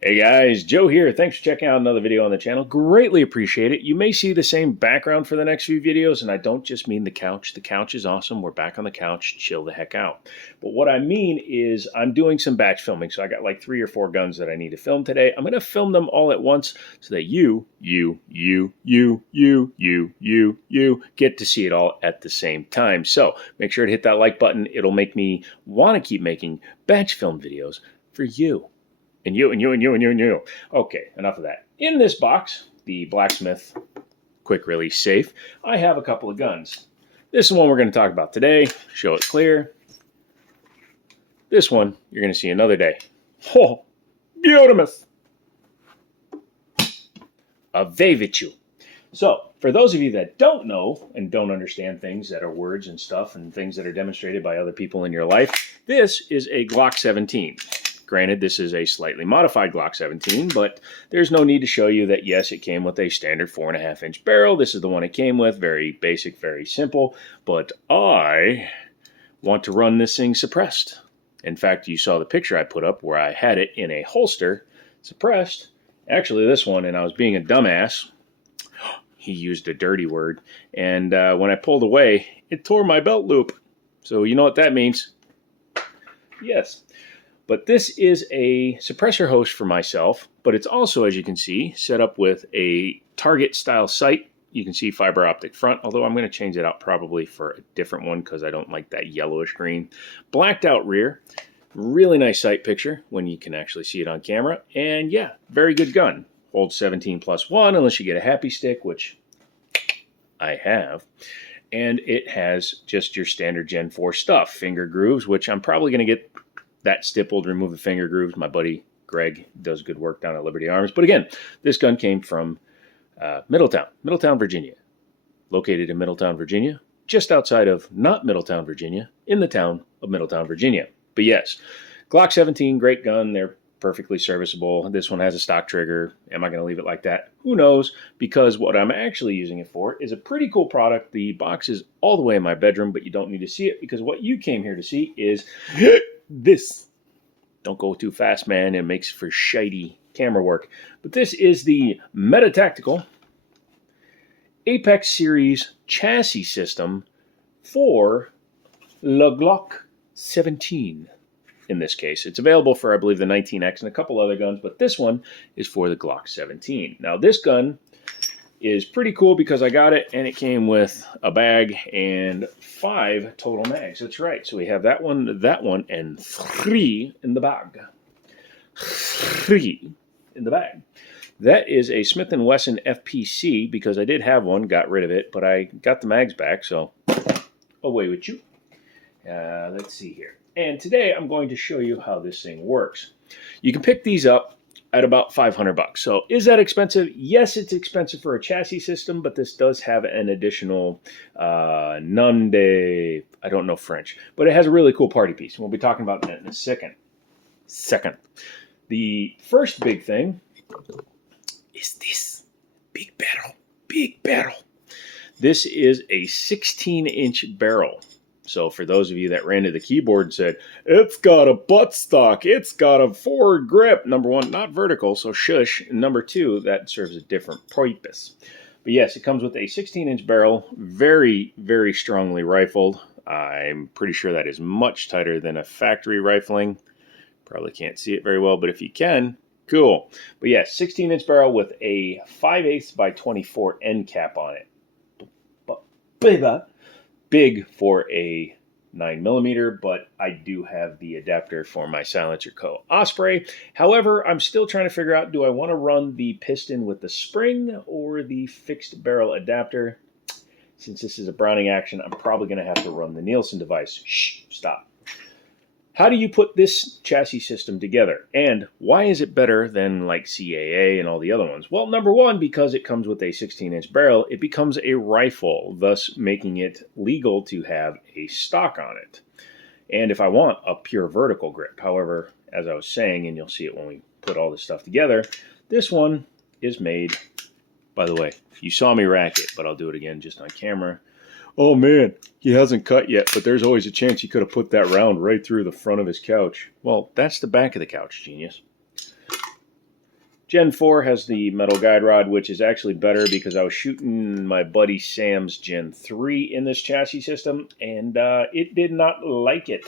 Hey guys, Joe here. Thanks for checking out another video on the channel. Greatly appreciate it. You may see the same background for the next few videos, and I don't just mean the couch. The couch is awesome. We're back on the couch. Chill the heck out. But what I mean is I'm doing some batch filming, so I got like 3 or 4 guns that I need to film today. I'm going to film them all at once so that you get to see it all at the same time. So make sure to hit that like button. It'll make me want to keep making batch film videos for you. And you. Okay, enough of that. In this box, the blacksmith quick release safe, I have a couple of guns. This is the one we're going to talk about today. Show it clear. This one, you're going to see another day. Oh, beautiful. A Vevichu. So, for those of you that don't know and don't understand things that are words and stuff and things that are demonstrated by other people in your life, this is a Glock 17. Granted, this is a slightly modified Glock 17, but there's no need to show you that, yes, it came with a standard 4.5-inch barrel. This is the one it came with. Very basic, very simple. But I want to run this thing suppressed. In fact, you saw the picture I put up where I had it in a holster, suppressed. Actually, this one, and I was being a dumbass. He used a dirty word. And when I pulled away, it tore my belt loop. So you know what that means? Yes. But this is a suppressor host for myself, but it's also, as you can see, set up with a target style sight. You can see fiber optic front, although I'm going to change it out probably for a different one because I don't like that yellowish green. Blacked out rear, really nice sight picture when you can actually see it on camera. And yeah, very good gun. Holds 17+1 unless you get a happy stick, which I have. And it has just your standard Gen 4 stuff. Finger grooves, which I'm probably going to get that stippled, remove the finger grooves. My buddy Greg does good work down at Liberty Arms. But again, this gun came from Middletown, Virginia. Located in Middletown, Virginia, just outside of not Middletown, Virginia, in the town of Middletown, Virginia. But yes, Glock 17, great gun. They're perfectly serviceable. This one has a stock trigger. Am I going to leave it like that? Who knows? Because what I'm actually using it for is a pretty cool product. The box is all the way in my bedroom, but you don't need to see it because what you came here to see is this. Don't go too fast, man. It makes for shiny camera work. But this is the Meta Tactical Apex Series chassis system for the Glock 17. In this case, it's available for, I believe, the 19X and a couple other guns, but this one is for the Glock 17. Now, this gun is pretty cool because I got it and it came with a bag and 5 total mags. That's right. So we have that one, and 3 in the bag. 3 in the bag. That is a Smith & Wesson FPC because I did have one, got rid of it, but I got the mags back, so away with you. Let's see here. And today I'm going to show you how this thing works. You can pick these up at about $500. So is that expensive? Yes, it's expensive for a chassis system, but this does have an additional nom de, I don't know French, but it has a really cool party piece. And we'll be talking about that in a second. The first big thing is this big barrel. This is a 16-inch barrel. So for those of you that ran to the keyboard and said, it's got a buttstock, it's got a forward grip. Number one, not vertical, so shush. And number two, that serves a different purpose. But yes, it comes with a 16-inch barrel, very, very strongly rifled. I'm pretty sure that is much tighter than a factory rifling. Probably can't see it very well, but if you can, cool. But yes, 16-inch barrel with a 5/8 by 24 end cap on it. Big for a 9mm, but I do have the adapter for my Silencer Co. Osprey. However, I'm still trying to figure out, do I want to run the piston with the spring or the fixed barrel adapter? Since this is a Browning action, I'm probably going to have to run the Nielsen device. Shh, stop. How do you put this chassis system together? And why is it better than like CAA and all the other ones? Well, number one, because it comes with a 16-inch barrel, it becomes a rifle, thus making it legal to have a stock on it. And if I want a pure vertical grip, however, as I was saying, and you'll see it when we put all this stuff together, this one is made, by the way, you saw me rack it, but I'll do it again just on camera. Oh man, he hasn't cut yet, but there's always a chance he could have put that round right through the front of his couch. Well, that's the back of the couch, genius. Gen 4 has the metal guide rod, which is actually better because I was shooting my buddy Sam's Gen 3 in this chassis system, and it did not like it.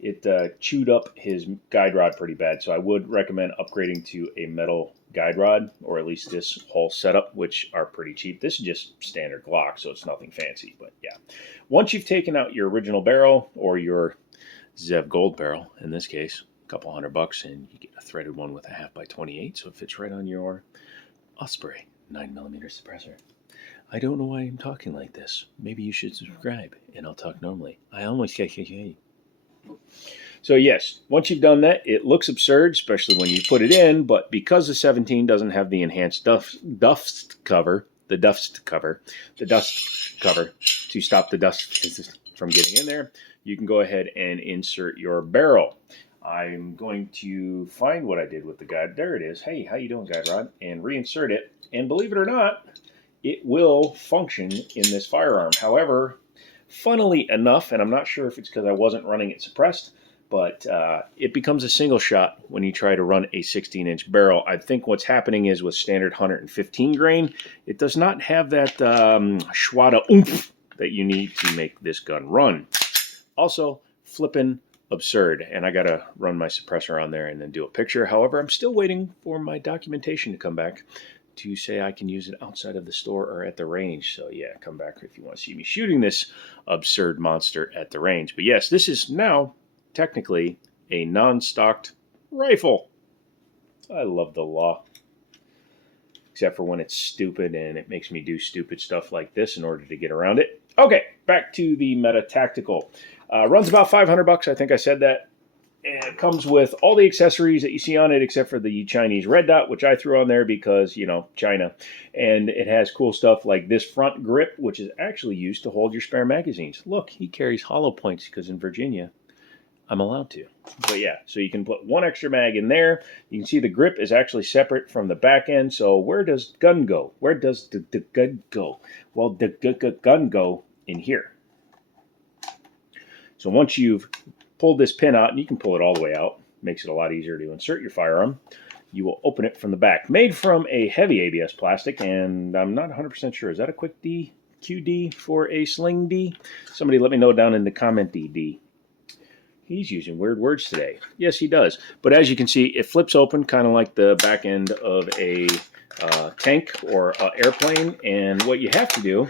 It chewed up his guide rod pretty bad, so I would recommend upgrading to a metal guide rod, or at least this whole setup, which are pretty cheap. This is just standard Glock, so it's nothing fancy, but yeah. Once you've taken out your original barrel, or your Zev Gold barrel, in this case, a couple $100, and you get a threaded one with a 1/2x28, so it fits right on your Osprey 9mm suppressor. I don't know why I'm talking like this. Maybe you should subscribe, and I'll talk normally. I almost say. So yes, once you've done that, it looks absurd, especially when you put it in, but because the 17 doesn't have the enhanced dust cover to stop the dust from getting in there, you can go ahead and insert your barrel. I'm going to find what I did with the guide. There it is. Hey, how you doing, guide rod? And reinsert it. And believe it or not, it will function in this firearm. However, funnily enough, and I'm not sure if it's because I wasn't running it suppressed, but it becomes a single shot when you try to run a 16-inch barrel. I think what's happening is with standard 115 grain, it does not have that schwada oomph that you need to make this gun run. Also, flippin' absurd, and I gotta run my suppressor on there and then do a picture. However, I'm still waiting for my documentation to come back to say I can use it outside of the store or at the range. So yeah, come back if you want to see me shooting this absurd monster at the range. But yes, this is now technically a non-stocked rifle. I love the law. Except for when it's stupid and it makes me do stupid stuff like this in order to get around it. Okay, back to the Meta Tactical. Runs about $500, I think I said that. And it comes with all the accessories that you see on it except for the Chinese red dot, which I threw on there because, you know, China. And it has cool stuff like this front grip, which is actually used to hold your spare magazines. Look, he carries hollow points because in Virginia, I'm allowed to. But yeah, so you can put one extra mag in there. You can see the grip is actually separate from the back end. So where does gun go? Where does the gun go? Well, the gun go in here. So once you've pulled this pin out, and you can pull it all the way out, makes it a lot easier to insert your firearm, you will open it from the back. Made from a heavy ABS plastic, and I'm not 100% sure. Is that a quick D? QD for a sling D? Somebody let me know down in the comment D. He's using weird words today. Yes, he does. But as you can see, it flips open kind of like the back end of a tank or airplane. And what you have to do,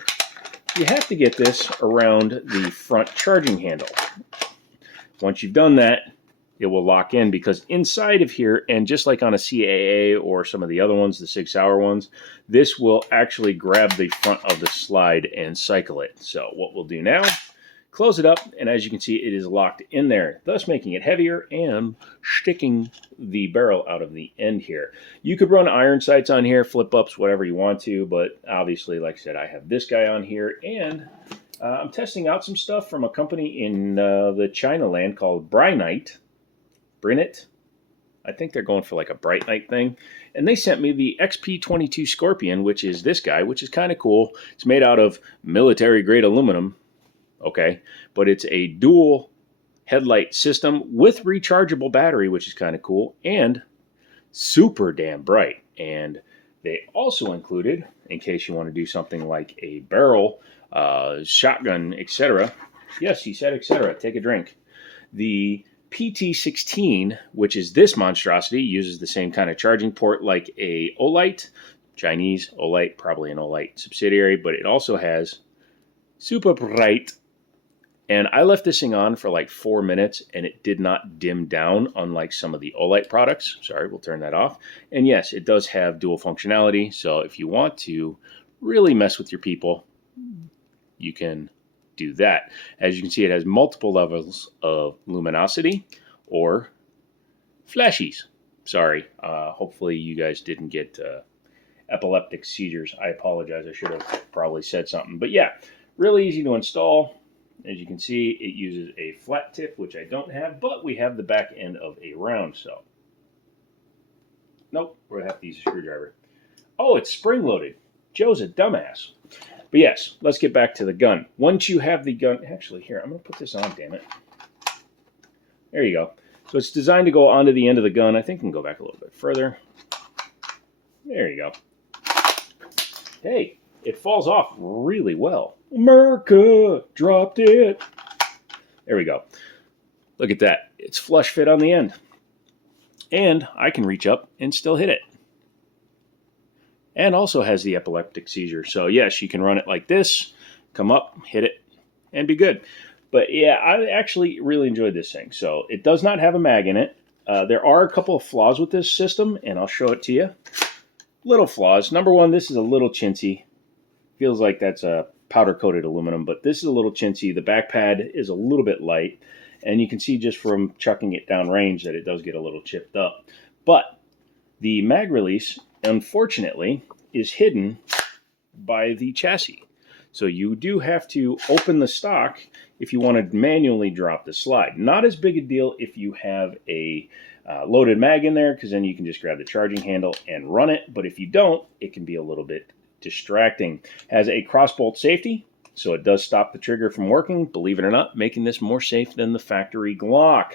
you have to get this around the front charging handle. Once you've done that, it will lock in because inside of here, and just like on a CAA or some of the other ones, the Sig Sauer ones, this will actually grab the front of the slide and cycle it. So what we'll do now, close it up, and as you can see, it is locked in there, thus making it heavier and sticking the barrel out of the end here. You could run iron sights on here, flip-ups, whatever you want to, but obviously, like I said, I have this guy on here, and I'm testing out some stuff from a company in the China land called Brinyte. I think they're going for like a Brinyte thing. And they sent me the XP22 Scorpion, which is this guy, which is kind of cool. It's made out of military-grade aluminum. Okay, but it's a dual headlight system with rechargeable battery, which is kind of cool, and super damn bright. And they also included, in case you want to do something like a barrel, shotgun, etc. Yes, he said etc. Take a drink. The PT16, which is this monstrosity, uses the same kind of charging port like a Olight, Chinese Olight, probably an Olight subsidiary, but it also has super bright. And I left this thing on for like 4 minutes and it did not dim down, unlike some of the Olight products. Sorry, we'll turn that off. And yes, it does have dual functionality. So if you want to really mess with your people, you can do that. As you can see, it has multiple levels of luminosity or flashies. Sorry, hopefully you guys didn't get epileptic seizures. I apologize. I should have probably said something. But yeah, really easy to install. As you can see, it uses a flat tip, which I don't have, but we have the back end of a round. So, nope, we're going to have to use a screwdriver. Oh, it's spring-loaded. Joe's a dumbass. But yes, let's get back to the gun. Once you have the gun, actually, here, I'm going to put this on, damn it. There you go. So it's designed to go onto the end of the gun. I think I can go back a little bit further. There you go. Hey, it falls off really well. America dropped it. There we go. Look at that. It's flush fit on the end. And I can reach up and still hit it. And also has the epileptic seizure. So yes, you can run it like this, come up, hit it, and be good. But yeah, I actually really enjoyed this thing. So it does not have a mag in it. There are a couple of flaws with this system, and I'll show it to you. Little flaws. Number one, this is a little chintzy. Feels like that's a powder-coated aluminum, but this is a little chintzy. The back pad is a little bit light, and you can see just from chucking it down range that it does get a little chipped up. But the mag release, unfortunately, is hidden by the chassis. So you do have to open the stock if you want to manually drop the slide. Not as big a deal if you have a loaded mag in there, because then you can just grab the charging handle and run it. But if you don't, it can be a little bit distracting. Has a crossbolt safety, so it does stop the trigger from working, believe it or not, making this more safe than the factory Glock.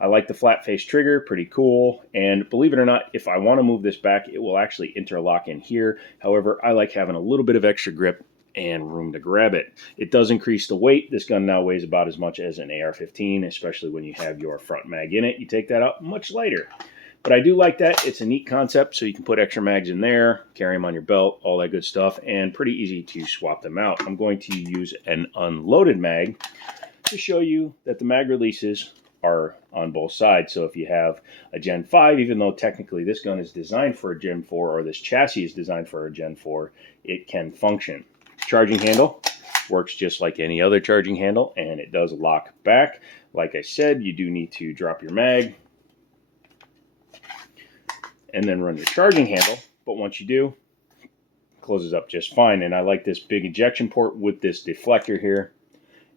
I like the flat face trigger, pretty cool. And believe it or not, if I want to move this back, it will actually interlock in here. However, I like having a little bit of extra grip and room to grab it. It does increase the weight. This gun now weighs about as much as an AR-15, especially when you have your front mag in it. You take that out much lighter. But I do like that. It's a neat concept, so you can put extra mags in there, carry them on your belt, all that good stuff, and pretty easy to swap them out. I'm going to use an unloaded mag to show you that the mag releases are on both sides. So if you have a Gen 5, even though technically this gun is designed for a Gen 4, or this chassis is designed for a Gen 4, it can function. Charging handle works just like any other charging handle, and it does lock back. Like I said, you do need to drop your mag and then run your charging handle, but once you do, it closes up just fine. And I like this big ejection port with this deflector here,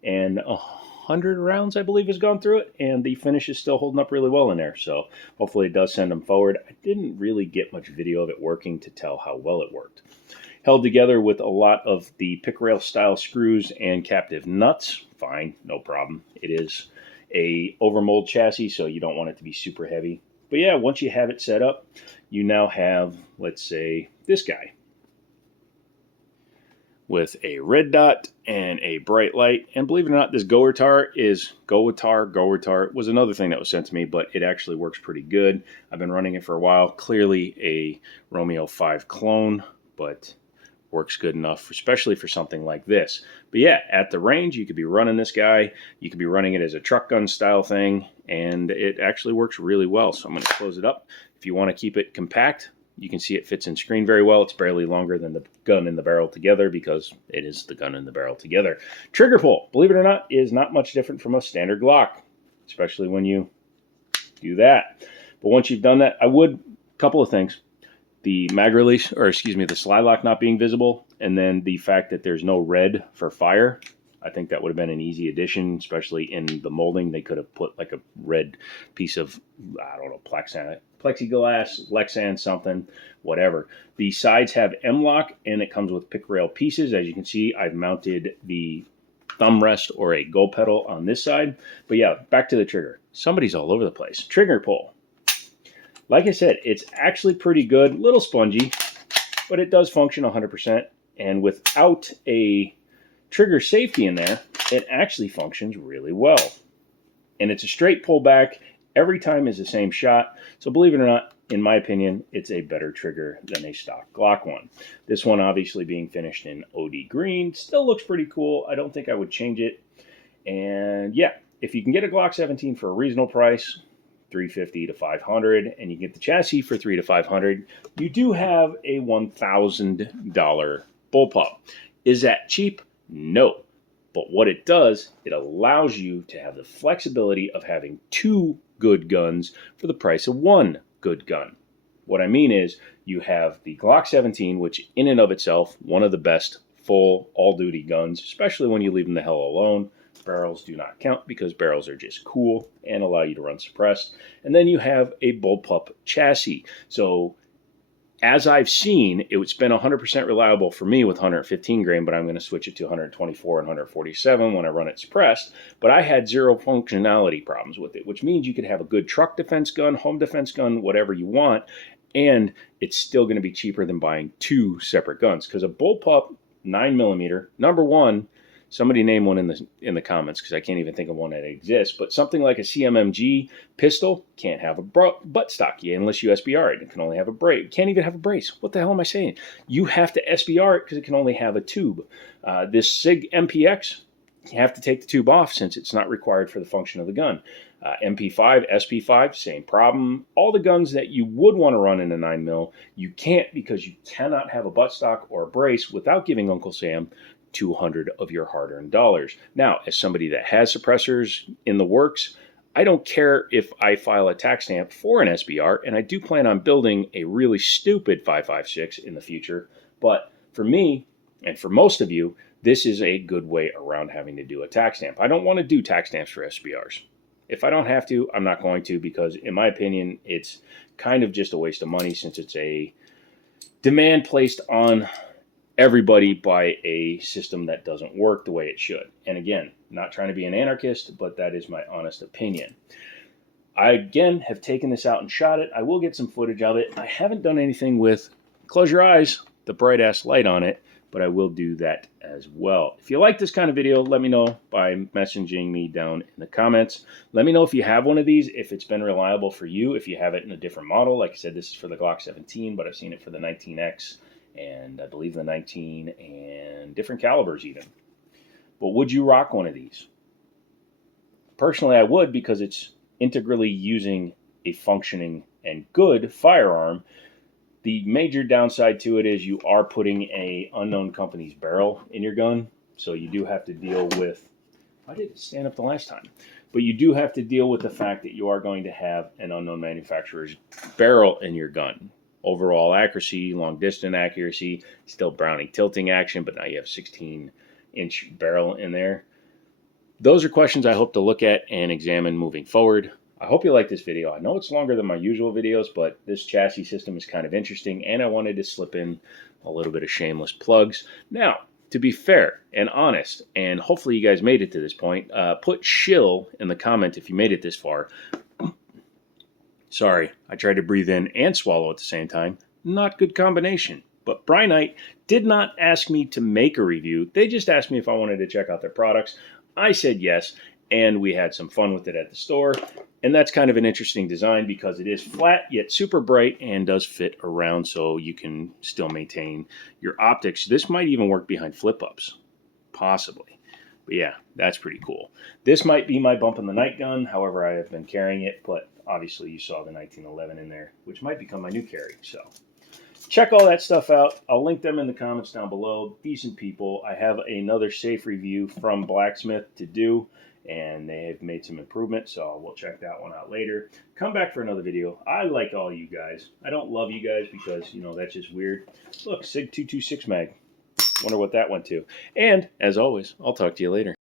and 100 rounds I believe has gone through it, and the finish is still holding up really well in there, so hopefully it does send them forward. I didn't really get much video of it working to tell how well it worked. Held together with a lot of the pick rail style screws and captive nuts. Fine, no problem. It is a overmold chassis, so you don't want it to be super heavy. But yeah, once you have it set up, you now have, let's say, this guy with a red dot and a bright light. And believe it or not, this Goertar was another thing that was sent to me, but it actually works pretty good. I've been running it for a while. Clearly a Romeo 5 clone, but works good enough, especially for something like this. But yeah, at the range, you could be running this guy. You could be running it as a truck gun style thing, and it actually works really well. So I'm going to close it up. If you want to keep it compact, you can see it fits in screen very well. It's barely longer than the gun and the barrel together, because it is the gun and the barrel together. Trigger pull, believe it or not, is not much different from a standard Glock, especially when you do that. But once you've done that, couple of things. The mag release, or excuse me, the slide lock not being visible, and then the fact that there's no red for fire. I think that would have been an easy addition, especially in the molding. They could have put like a red piece of, I don't know, plexiglass, Lexan, something, whatever. The sides have M-lock, and it comes with pick rail pieces. As you can see, I've mounted the thumb rest or a go pedal on this side. But yeah, back to the trigger. Somebody's all over the place. Trigger pull. Like I said, it's actually pretty good, a little spongy, but it does function 100%. And without a trigger safety in there, it actually functions really well. And it's a straight pullback. Every time is the same shot. So believe it or not, in my opinion, it's a better trigger than a stock Glock one. This one obviously being finished in OD green, still looks pretty cool. I don't think I would change it. And yeah, if you can get a Glock 17 for a reasonable price, $350 to $500, and you get the chassis for $300 to $500, you do have a $1,000 bullpup. Is that cheap? No. But what it does, it allows you to have the flexibility of having two good guns for the price of one good gun. What I mean is, you have the Glock 17, which in and of itself, one of the best full all-duty guns, especially when you leave them the hell alone. Barrels do not count because barrels are just cool and allow you to run suppressed. And then you have a bullpup chassis. So as I've seen, it's been 100% reliable for me with 115 grain, but I'm going to switch it to 124 and 147 when I run it suppressed. But I had zero functionality problems with it, which means you could have a good truck defense gun, home defense gun, whatever you want, and it's still going to be cheaper than buying two separate guns, because a bullpup 9mm, number one, somebody name one in the comments, because I can't even think of one that exists, but something like a CMMG pistol can't have a buttstock unless you SBR it. It can only have a brace. It can't even have a brace. What the hell am I saying? You have to SBR it because it can only have a tube. This SIG MPX, you have to take the tube off since it's not required for the function of the gun. MP5, SP5, same problem. All the guns that you would want to run in a 9mm, you can't, because you cannot have a buttstock or a brace without giving Uncle Sam 200 of your hard-earned dollars. Now, as somebody that has suppressors in the works, I don't care if I file a tax stamp for an SBR, and I do plan on building a really stupid 5.56 in the future, but for me, and for most of you, this is a good way around having to do a tax stamp. I don't want to do tax stamps for SBRs. If I don't have to, I'm not going to, because in my opinion, it's kind of just a waste of money, since it's a demand placed on everybody by a system that doesn't work the way it should. And again, not trying to be an anarchist, but that is my honest opinion. I, again, have taken this out and shot it. I will get some footage of it. I haven't done anything with, close your eyes, the bright ass light on it, but I will do that as well. If you like this kind of video, let me know by messaging me down in the comments. Let me know if you have one of these, if it's been reliable for you, if you have it in a different model. Like I said, this is for the Glock 17, but I've seen it for the 19X, and I believe the 19, and different calibers even. But would you rock one of these? Personally, I would, because it's integrally using a functioning and good firearm. The major downside to it is you are putting a unknown company's barrel in your gun, so you do have to deal with, why did it stand up the last time? But you do have to deal with the fact that you are going to have an unknown manufacturer's barrel in your gun. Overall accuracy, long distance accuracy, still Browning tilting action, but now you have 16-inch barrel in there. Those are questions I hope to look at and examine moving forward. I hope you like this video. I know it's longer than my usual videos, but this chassis system is kind of interesting, and I wanted to slip in a little bit of shameless plugs. Now, to be fair and honest, and hopefully you guys made it to this point, put shill in the comment if you made it this far. Sorry, I tried to breathe in and swallow at the same time. Not good combination. But Brinyte did not ask me to make a review. They just asked me if I wanted to check out their products. I said yes, and we had some fun with it at the store. And that's kind of an interesting design, because it is flat yet super bright and does fit around, so you can still maintain your optics. This might even work behind flip-ups, possibly. But yeah, that's pretty cool. This might be my bump in the night gun, however I have been carrying it, but obviously you saw the 1911 in there, which might become my new carry. So check all that stuff out. I'll link them in the comments down below. Decent people. I have another safe review from Blacksmith to do, and they have made some improvements, so we'll check that one out later. Come back for another video. I like all you guys. I don't love you guys because, you know, that's just weird. Look, SIG 226 mag. Wonder what that went to. And, as always, I'll talk to you later.